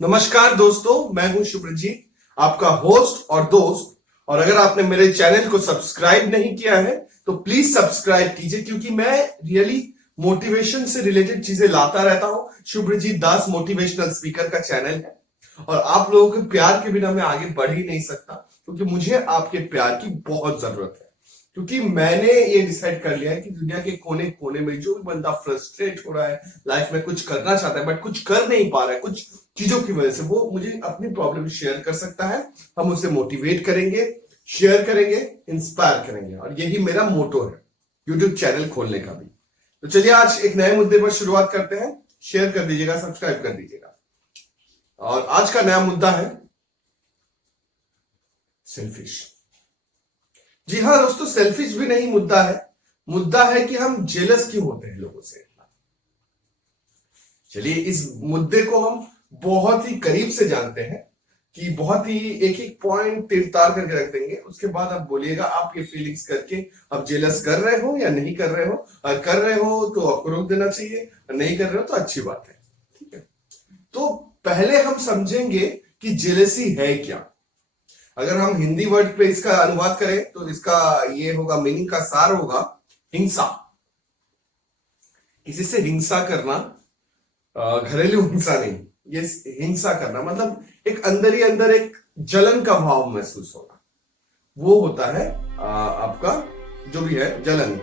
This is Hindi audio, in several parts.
नमस्कार दोस्तों, मैं हूं शुभ्रजीत, आपका होस्ट और दोस्त। और अगर आपने मेरे चैनल को सब्सक्राइब नहीं किया है तो प्लीज सब्सक्राइब कीजिए, क्योंकि मैं रियली मोटिवेशन से रिलेटेड चीजें लाता रहता हूं। शुभ्रजीत दास मोटिवेशनल स्पीकर का चैनल है और आप लोगों के प्यार के बिना मैं आगे बढ़ ही नहीं सकता, क्योंकि मुझे आपके प्यार की बहुत जरूरत है। क्योंकि मैंने ये डिसाइड कर लिया है कि दुनिया के कोने कोने में जो भी बंदा फ्रस्ट्रेट हो रहा है, लाइफ में कुछ करना चाहता है बट कुछ कर नहीं पा रहा है कुछ चीजों की वजह से, वो मुझे अपनी प्रॉब्लम शेयर कर सकता है। हम उसे मोटिवेट करेंगे, शेयर करेंगे, इंस्पायर करेंगे, और यही मेरा मोटो है यूट्यूब चैनल खोलने का भी। तो चलिए आज एक नए मुद्दे पर शुरुआत करते हैं। शेयर कर दीजिएगा, सब्सक्राइब कर दीजिएगा। और आज का नया मुद्दा है सेल्फिश। जी हाँ दोस्तों, सेल्फिश भी नहीं मुद्दा है कि हम जेलस क्यों होते हैं लोगों से। चलिए इस मुद्दे को हम बहुत ही करीब से जानते हैं, कि बहुत ही एक एक पॉइंट तीर तार करके रख देंगे। उसके बाद आप बोलिएगा आप ये फीलिंग्स करके आप जेलस कर रहे हो या नहीं कर रहे हो। अगर कर रहे हो तो आपको रोक देना चाहिए, और नहीं कर रहे हो तो अच्छी बात है। ठीक है, तो पहले हम समझेंगे कि जेलसी है क्या। अगर हम हिंदी वर्ड पे इसका अनुवाद करें तो इसका ये होगा, मीनिंग का सार होगा हिंसा। किसी से हिंसा करना, घरेलू हिंसा नहीं, ये हिंसा करना मतलब एक अंदर ही अंदर एक जलन का भाव महसूस होना, वो होता है आपका जो भी है जलन,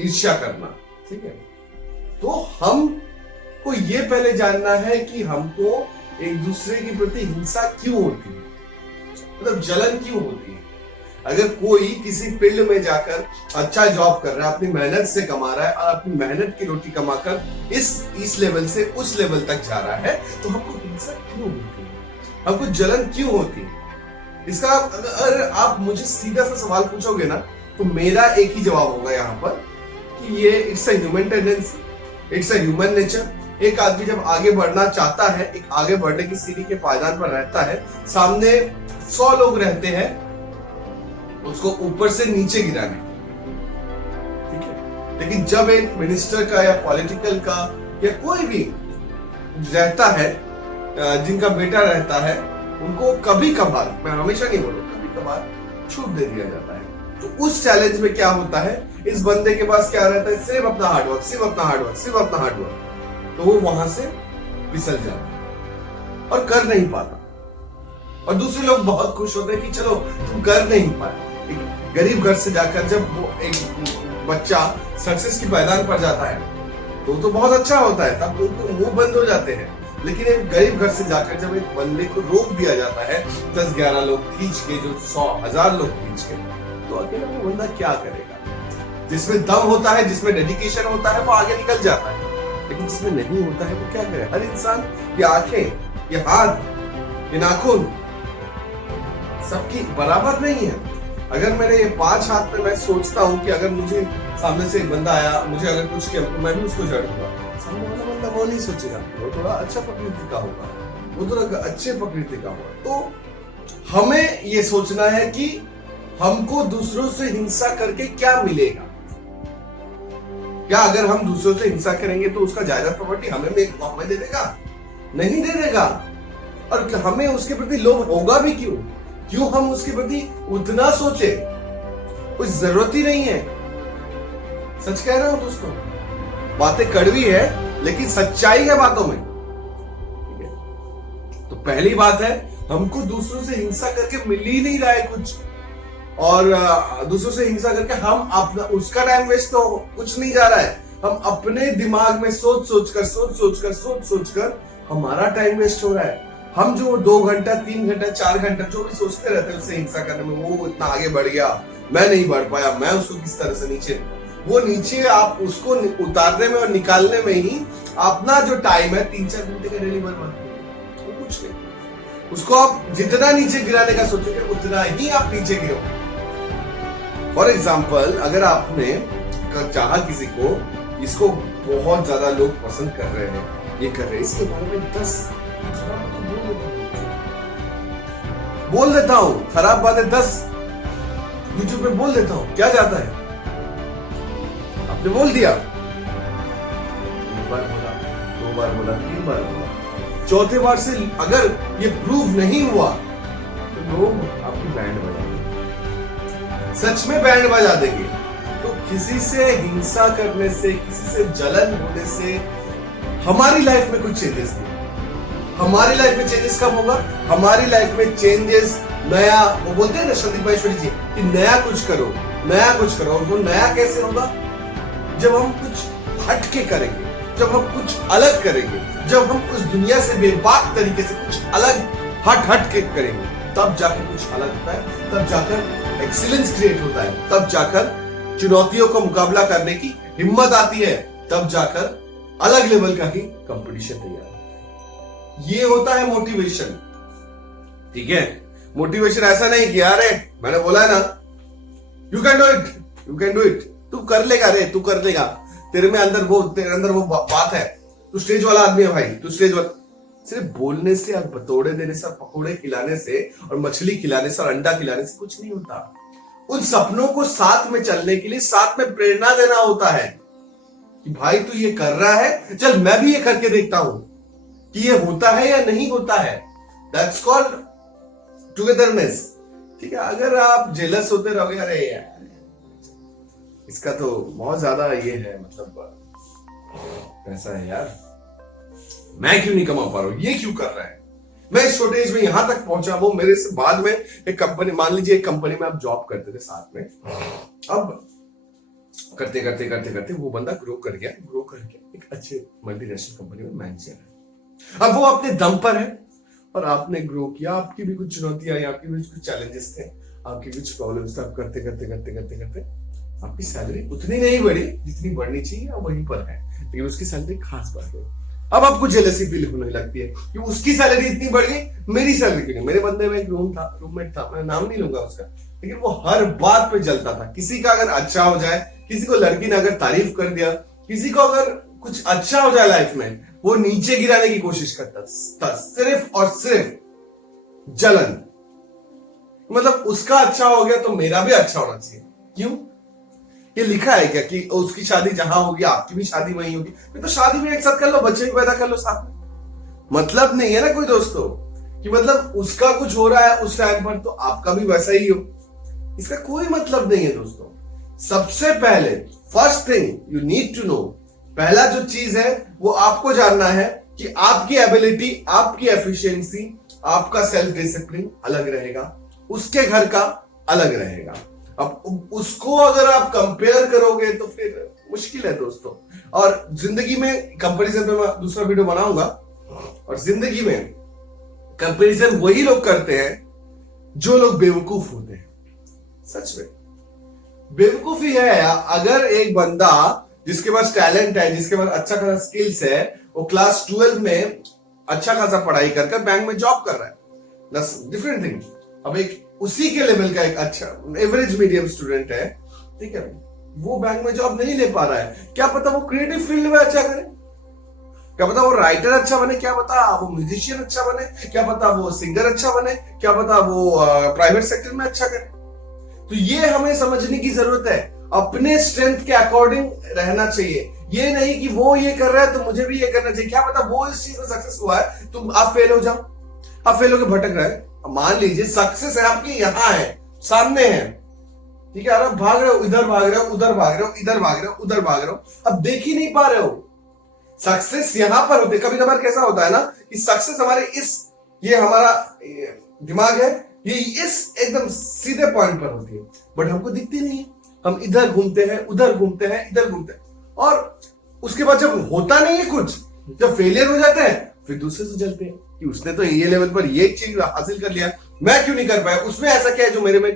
ईर्ष्या करना। ठीक है, तो हमको ये पहले जानना है कि हमको एक दूसरे के प्रति हिंसा क्यों होती है, मतलब जलन क्यों होती है। अगर कोई किसी फील्ड में जाकर अच्छा जॉब कर रहा है, अपनी मेहनत से कमा रहा है और अपनी मेहनत की रोटी कमाकर इस लेवल से उस लेवल तक जा रहा है, तो हमको हिंसा क्यों होती है, हमको जलन क्यों होती है। इसका अगर आप मुझे सीधा सा सवाल पूछोगे ना, तो मेरा एक ही जवाब होगा यहाँ पर कि ये it's a human tendency, it's a human nature. एक आदमी जब आगे बढ़ना चाहता है, एक आगे बढ़ने की सीढ़ी के पायदान पर रहता है, सामने 100 लोग रहते हैं उसको ऊपर से नीचे गिराने। ठीक है, लेकिन जब एक मिनिस्टर का या पॉलिटिकल का या कोई भी रहता है, जिनका बेटा रहता है, उनको कभी कभार, मैं हमेशा नहीं बोलूं, कभी कभार छूट दे दिया जाता है। तो उस चैलेंज में क्या होता है, इस बंदे के पास क्या रहता है, सिर्फ अपना हार्डवर्क, सिर्फ अपना हार्डवर्क, सिर्फ अपना हार्डवर्क। तो वो वहां से फिसल जाता है और कर नहीं पाता। और दूसरे लोग बहुत खुश होते हैं कि चलो तुम कर नहीं पाए। एक गरीब घर से जाकर जब वो एक बच्चा सक्सेस की पायदान पर जाता है तो बहुत अच्छा होता है, तब उनको मुंह बंद हो जाते हैं। लेकिन एक गरीब घर से जाकर जब एक बंदे को रोक दिया जाता है 10-11 लोग खींच के, जो 100,000 लोग खींच के, तो अकेला वो बंदा क्या करेगा। जिसमें दम होता है, जिसमें डेडिकेशन होता है, वो आगे निकल जाता है। लेकिन जिसमें नहीं होता है वो क्या करे। हर इंसान, ये आंखें, ये हाथ, ये नाखून सबकी बराबर नहीं है। अगर मेरे ये 5 हाथ में मैं सोचता हूं कि अगर मुझे सामने से एक बंदा आया, मुझे अगर कुछ किया तो मैं भी उसको जड़ दूंगा, सामने वाला बंदा वो नहीं सोचेगा, वो थोड़ा अच्छा प्रकृति का होगा, वो थोड़ा अच्छे प्रकृति का होगा। तो हमें ये सोचना है कि हमको दूसरों से हिंसा करके क्या मिलेगा। क्या अगर हम दूसरों से हिंसा करेंगे तो उसका जायदाद प्रॉपर्टी हमें दे देगा? नहीं दे देगा। और हमें उसके प्रति लोभ होगा भी क्यों हम उसके प्रति उतना सोचे, कुछ जरूरत ही नहीं है। सच कह रहा हूं दोस्तों, बातें कड़वी है लेकिन सच्चाई है बातों में। ठीक है, तो पहली बात है, हमको दूसरों से हिंसा करके मिल ही नहीं रहा है कुछ, और दूसरों से हिंसा करके हम अपना उसका टाइम वेस्ट तो कुछ नहीं जा रहा है। हम अपने दिमाग में सोच सोचकर हमारा टाइम वेस्ट हो रहा है। हम जो 2 घंटा 3 घंटा 4 घंटा जो भी सोचते रहते हैं उससे हिंसा करने में, वो इतना आगे बढ़ गया, मैं नहीं बढ़ पाया, मैं उसको किस तरह से नीचे आप उसको उतारने में और निकालने में ही अपना जो टाइम है 3-4 घंटे का डेली बर्बाद कर, कुछ नहीं। उसको आप जितना नीचे गिराने का सोचोगे उतना ही आप नीचे गिरोगे। फॉर एग्जाम्पल, अगर आपने चाहा किसी को, इसको बहुत ज्यादा लोग पसंद कर रहे हैं, ये कर रहे हैं, इसके बारे में 10 बोल देता हूं, खराब बात है 10 यूट्यूब पे बोल देता हूं, क्या जाता है, आपने बोल दिया, 1 बार बोला, 2 बार बोला, 3 बार बोला, चौथे बार से अगर ये प्रूव नहीं हुआ तो लोग आपकी बैंड बजाएंगे, सच में बैंड बजा देंगे। तो किसी से हिंसा करने से, किसी से जलन होने से हमारी लाइफ में कुछ चेंजेस नहीं। हमारी लाइफ में चेंजेस कब होगा? हमारी लाइफ में चेंजेस नया, वो बोलते हैं ना संदीप महेश्वरी जी कि नया कुछ करो, नया कुछ करो। और वो नया कैसे होगा? जब हम कुछ हट के करेंगे, जब हम कुछ अलग करेंगे, जब हम उस दुनिया से बेबाक तरीके से कुछ अलग हट के करेंगे, तब जाकर कुछ अलग होता है, तब जाकर एक्सीलेंस क्रिएट होता है, तब जाकर चुनौतियों का मुकाबला करने की हिम्मत आती है, तब जाकर अलग लेवल का ही कंपटीशन तैयार है। ये होता है मोटिवेशन। ठीक है, मोटिवेशन ऐसा नहीं कि अरे मैंने बोला है ना, you can do it, you can do it, तू कर लेगा रे, तू कर लेगा, तेरे अंदर वो बात है, तू स्टेज वाला आदमी है भाई, तू स्टेज वाला। सिर्फ बोलने से और बतौड़े देने से और पकौड़े खिलाने से और मछली खिलाने से और अंडा खिलाने से कुछ नहीं होता। उन सपनों को साथ में चलने के लिए साथ में प्रेरणा देना होता है कि भाई तू ये कर रहा है, चल मैं भी ये करके देखता हूं कि ये होता है या नहीं होता है। That's called togetherness. ठीक है, अगर आप जेलस होते रहोगे, अरे यार इसका तो बहुत ज्यादा ये है, मतलब पैसा है यार, मैं क्यों नहीं कमा पा रहा हूं, ये क्यों कर रहा है, मैं इस छोटे एज में यहां तक पहुंचा, वो मेरे से बाद में एक कंपनी, मान लीजिए एक कंपनी में आप जॉब करते थे साथ में, अब करते करते करते करते वो बंदा ग्रो करके एक अच्छे मल्टीनेशनल कंपनी में मैनेजर है। अब वो अपने दम पर है और आपने ग्रो किया, आपकी भी कुछ चुनौतियां आई, आपकी भी कुछ चैलेंजेस थे, आपकी कुछ प्रॉब्लम्स थे, आप करते करते करते करते करते आपकी सैलरी उतनी नहीं बढ़ी जितनी बढ़नी चाहिए, और वहीं पर है, लेकिन उसकी सैलरी खास बढ़ गई। अब आपको जेलसी फील होने लगती है कि उसकी सैलरी इतनी बढ़ गई, मेरी सैलरी क्यों नहीं। मेरे बंदे में एक रूममेट था, मैं नाम नहीं लूंगा उसका, लेकिन वो हर बात पे जलता था। किसी का अगर अच्छा हो जाए, किसी को लड़की ने अगर तारीफ कर दिया, किसी को अगर कुछ अच्छा हो जाए लाइफ में, वो नीचे गिराने की कोशिश करता था, सिर्फ और सिर्फ जलन। मतलब उसका अच्छा हो गया तो मेरा भी अच्छा होना चाहिए। क्यों? ये लिखा है क्या कि उसकी शादी जहां होगी आपकी भी शादी वहीं होगी? तो शादी भी एक साथ कर लो, बच्चे भी पैदा कर लो साथ में। मतलब नहीं है ना कोई दोस्तों कि मतलब उसका कुछ हो रहा है उस टाइम पर तो आपका भी वैसा ही हो, इसका कोई मतलब नहीं है दोस्तों। सबसे पहले first thing you need to know, पहला जो चीज है वो आपको जानना है कि आपकी एबिलिटी, आपकी एफिशिएंसी, आपका सेल्फ डिसिप्लिन अलग रहेगा, उसके घर का अलग रहेगा। अब उसको अगर आप कंपेयर करोगे तो फिर मुश्किल है दोस्तों। और जिंदगी में कंपैरिजन पे मैं दूसरा वीडियो बनाऊंगा, और जिंदगी में कंपैरिजन वही लोग करते हैं जो लोग बेवकूफ होते हैं। सच में बेवकूफी है। अगर एक बंदा जिसके पास टैलेंट है, जिसके पास अच्छा खासा स्किल्स है, वो क्लास 12 में अच्छा खासा पढ़ाई कर बैंक में जॉब कर रहा है, दैट्स डिफरेंट थिंग। अब एक उसी के लेवल का एक अच्छा एवरेज मीडियम स्टूडेंट है, ठीक है, वो बैंक में जॉब नहीं ले पा रहा है, क्या पता वो क्रिएटिव फील्ड में अच्छा करे, क्या पता वो राइटर अच्छा बने, क्या पता वो म्यूजिशियन अच्छा बने, क्या पता वो सिंगर अच्छा बने, क्या पता वो प्राइवेट सेक्टर में अच्छा करे। तो ये हमें समझने की जरूरत है, अपने स्ट्रेंथ के अकॉर्डिंग रहना चाहिए। ये नहीं कि वो ये कर रहा है तो मुझे भी ये करना चाहिए, क्या पता वो इस चीज में सक्सेस हुआ है तो आप फेल हो जाओ, आप फेल होकर भटक रहे हैं। मान लीजिए सक्सेस है आपकी यहां है, सामने है, ठीक है, आप भाग रहे हो, इधर भाग रहे हो, उधर भाग रहे हो, इधर भाग रहे हो, उधर भाग रहे हो, अब देख ही नहीं पा रहे हो। सक्सेस यहां पर होते, कभी कभार कैसा होता है ना कि सक्सेस हमारे ये हमारा दिमाग है, ये इस एकदम सीधे पॉइंट पर होती है, बट हमको दिखती नहीं है। हम इधर घूमते हैं, उधर घूमते हैं, इधर घूमते हैं, और उसके बाद जब होता नहीं है कुछ, जब फेलियर हो जाते हैं, फिर दूसरे से जलते हैं कि उसने तो ये लेवल पर ये चीज हासिल कर लिया, मैं क्यों नहीं कर पाया, उसमें ऐसा क्या है जो मेरे में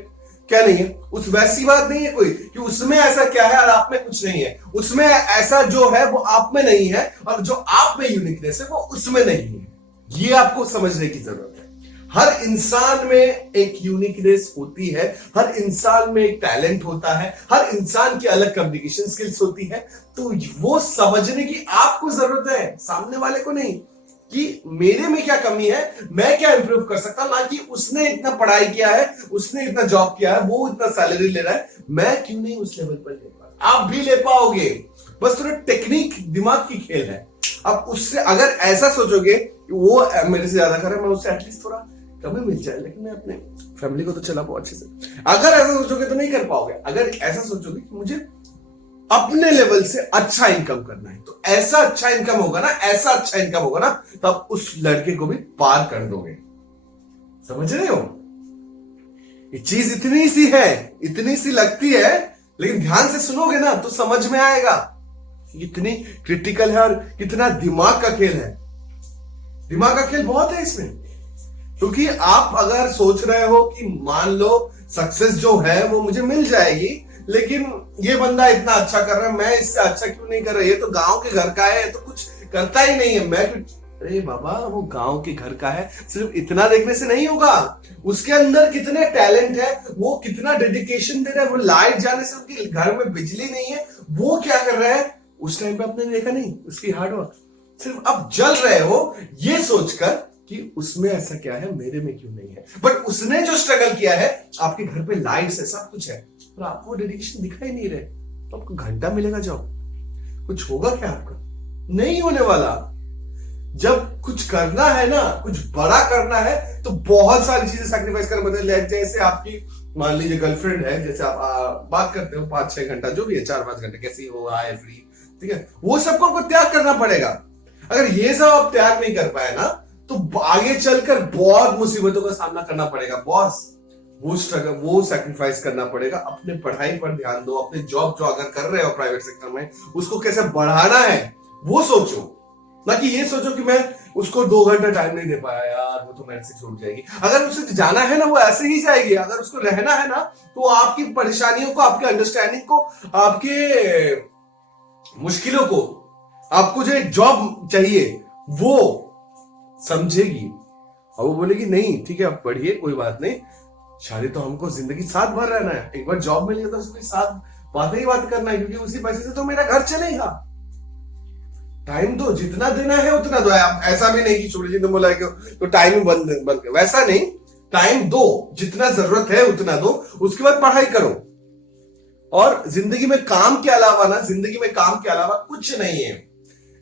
क्या नहीं है। उस वैसी बात नहीं है कोई कि उसमें ऐसा क्या है और आप में कुछ नहीं है, उसमें ऐसा जो है वो आप में नहीं है, और जो आप में यूनिकनेस है वो उसमें नहीं है। ये आपको समझने की जरूरत है। हर इंसान में एक यूनिकनेस होती है, हर इंसान में एक टैलेंट होता है, हर इंसान की अलग कम्युनिकेशन स्किल्स होती है। तो वो समझने की आपको जरूरत है, सामने वाले को नहीं, कि मेरे में क्या कमी है, मैं क्या इंप्रूव कर सकता, ना कि उसने इतना पढ़ाई किया है, उसने इतना जॉब किया है, वो इतना सैलरी ले रहा है, मैं क्यों नहीं उस लेवल पर ले पा रहा। आप भी ले पाओगे, बस थोड़ा टेक्निक, दिमाग की खेल है। अब उससे अगर ऐसा सोचोगे वो मेरे से ज्यादा कर रहा है, मैं उससे एटलीस्ट थोड़ा कम ही मिल जाए, लेकिन मैं अपने फैमिली को तो चला पाऊँ अच्छे से। अगर ऐसा सोचोगे तो नहीं कर पाओगे। अगर ऐसा सोचोगे कि मुझे अपने लेवल से अच्छा इनकम करना है, तो ऐसा अच्छा इनकम होगा ना, ऐसा अच्छा इनकम होगा ना, तब उस लड़के को भी पार कर दोगे। समझ रहे हो? ये चीज इतनी सी है, इतनी सी लगती है, लेकिन ध्यान से सुनोगे ना तो समझ में आएगा कितनी क्रिटिकल है और कितना दिमाग का खेल है। दिमाग का खेल बहुत है इसमें, क्योंकि आप अगर सोच रहे हो कि मान लो सक्सेस जो है वो मुझे मिल जाएगी, लेकिन ये बंदा इतना अच्छा कर रहा है, मैं इससे अच्छा क्यों नहीं कर रहा, ये तो गांव के घर का है, तो कुछ करता ही नहीं है, मैं कुछ। अरे बाबा, वो गांव के घर का है, सिर्फ इतना देखने से नहीं होगा, उसके अंदर कितने टैलेंट है, वो कितना डेडिकेशन दे रहा है। वो लाइट जाने से उनके घर में बिजली नहीं है, वो क्या कर रहा है उस टाइम पे आपने देखा नहीं, उसकी हार्डवर्क। सिर्फ अब जल रहे हो ये सोचकर कि उसमें ऐसा क्या है, मेरे में क्यों नहीं है। बट उसने जो स्ट्रगल किया है, आपके घर पे लाइट्स है, सब कुछ है, और आपको वो डेडिकेशन दिखाई नहीं रहे, तो आपको घंटा मिलेगा जॉब, कुछ होगा क्या आपका? नहीं होने वाला। जब कुछ करना है ना, कुछ बड़ा करना है, तो बहुत सारी चीजें सैक्रिफाइस करना पड़ता है। जैसे आपकी मान लीजिए गर्लफ्रेंड है, जैसे आप बात करते हो 5-6 घंटा, जो भी है 4-5 घंटे, कैसी हो, आए फ्री, ठीक है, वो सबको आपको त्याग करना पड़ेगा। अगर ये सब आप त्याग नहीं कर पाए ना, तो आगे चलकर बहुत मुसीबतों का सामना करना पड़ेगा बॉस। वो स्ट्रगल, वो सैक्रिफाइस करना पड़ेगा। अपने पढ़ाई पर ध्यान दो, अपने जॉब जो अगर कर रहे हो प्राइवेट सेक्टर में, उसको कैसे बढ़ाना है वो सोचो, ना कि ये सोचो कि मैं उसको 2 घंटा टाइम नहीं दे पाया यार, वो तो मेरे से छूट जाएगी। अगर उसे जाना है ना, वो ऐसे ही जाएगी। अगर उसको रहना है ना, तो आपकी परेशानियों को, आपके अंडरस्टैंडिंग को, आपके मुश्किलों को, आपको जो एक जॉब चाहिए वो समझेगी, और वो बोलेगी नहीं ठीक है आप पढ़िए, कोई बात नहीं, शादी तो हमको जिंदगी साथ भर रहना है, एक बार जॉब मिल गया तो उसके साथ बातें ही बात करना है, क्योंकि उसी पैसे से तो मेरा घर चलेगा। टाइम दो, जितना देना है उतना दो। ऐसा भी नहीं कि छोटी जी ने बोला है तो टाइम ही बंद कर, वैसा नहीं। टाइम दो, जितना जरूरत है उतना दो, उसके बाद पढ़ाई करो। और जिंदगी में काम के अलावा ना, जिंदगी में काम के अलावा कुछ नहीं है।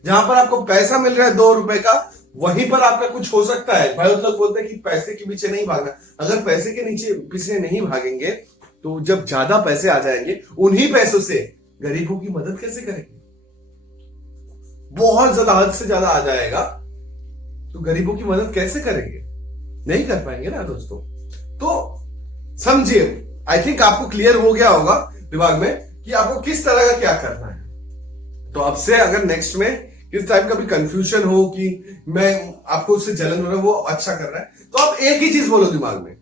जहां पर आपको पैसा मिल रहा है 2 रुपए का, वहीं पर आपका कुछ हो सकता है। बहुत लोग बोलते हैं कि पैसे के पीछे नहीं भागना। अगर पैसे के नीचे पीछे नहीं भागेंगे, तो जब ज्यादा पैसे आ जाएंगे, उन्हीं पैसों से गरीबों की मदद कैसे करेंगे? बहुत ज्यादा, हद से ज्यादा आ जाएगा, तो गरीबों की मदद कैसे करेंगे? नहीं कर पाएंगे ना दोस्तों। तो समझिए, आई थिंक आपको क्लियर हो गया होगा दिमाग में कि आपको किस तरह का क्या करना है। तो अब से अगर नेक्स्ट में किस टाइप का भी कंफ्यूजन हो कि मैं आपको उससे जलन हो रहा है, वो अच्छा कर रहा है, तो आप एक ही चीज बोलो दिमाग में,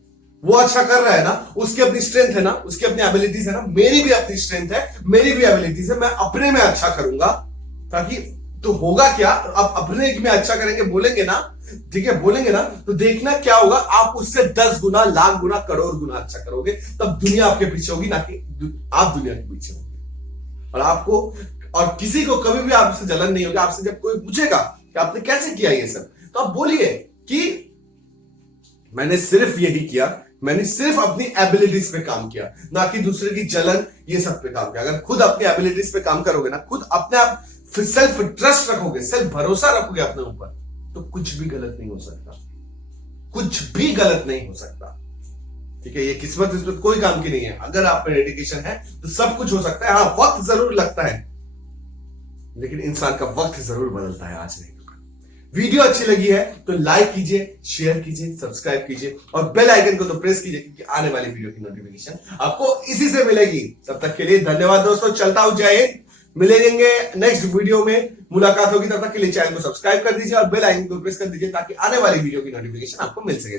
वो अच्छा कर रहा है ना, उसकी अपनी स्ट्रेंथ है ना, उसकी अपनी एबिलिटीज है ना, मेरी भी अपनी स्ट्रेंथ है, मेरी भी एबिलिटीज है, मैं अपने में अच्छा करूंगा। ताकि तो होगा क्या, आप अपने में अच्छा करेंगे, बोलेंगे ना, ठीक है, बोलेंगे ना, तो देखना क्या होगा, आप उससे 10 गुना, लाख गुना, करोड़ गुना अच्छा करोगे। तब दुनिया आपके पीछे होगी, ना कि आप दुनिया के पीछे होंगे। और आपको और किसी को कभी भी आपसे जलन नहीं होगी। आपसे जब कोई पूछेगा कि आपने कैसे किया ये सब, तो आप बोलिए कि मैंने सिर्फ यही किया, मैंने सिर्फ अपनी एबिलिटीज पे काम किया, ना कि दूसरे की जलन ये सब पे काम किया। अगर खुद अपनी एबिलिटीज पे काम करोगे ना, खुद अपने आप सेल्फ ट्रस्ट रखोगे, सेल्फ भरोसा रखोगे अपने ऊपर, तो कुछ भी गलत नहीं हो सकता, कुछ भी गलत नहीं हो सकता। ठीक है, ये किस्मत कोई काम की नहीं है। अगर आप में डेडिकेशन है तो सब कुछ हो सकता है। हाँ, वक्त जरूर लगता है, लेकिन इंसान का वक्त जरूर बदलता है, आज नहीं तो कल। वीडियो अच्छी लगी है तो लाइक कीजिए, शेयर कीजिए, सब्सक्राइब कीजिए और बेल आइकन को तो प्रेस कीजिए, क्योंकि आने वाली वीडियो की नोटिफिकेशन आपको इसी से मिलेगी। तब तक के लिए धन्यवाद दोस्तों, चलता हूं, जय हिंद। मिलेंगे नेक्स्ट वीडियो में, मुलाकात होगी। तब तक के लिए चैनल को सब्सक्राइब कर दीजिए और बेल आइकन को प्रेस कर दीजिए, ताकि आने वाली वीडियो की नोटिफिकेशन आपको मिल सके।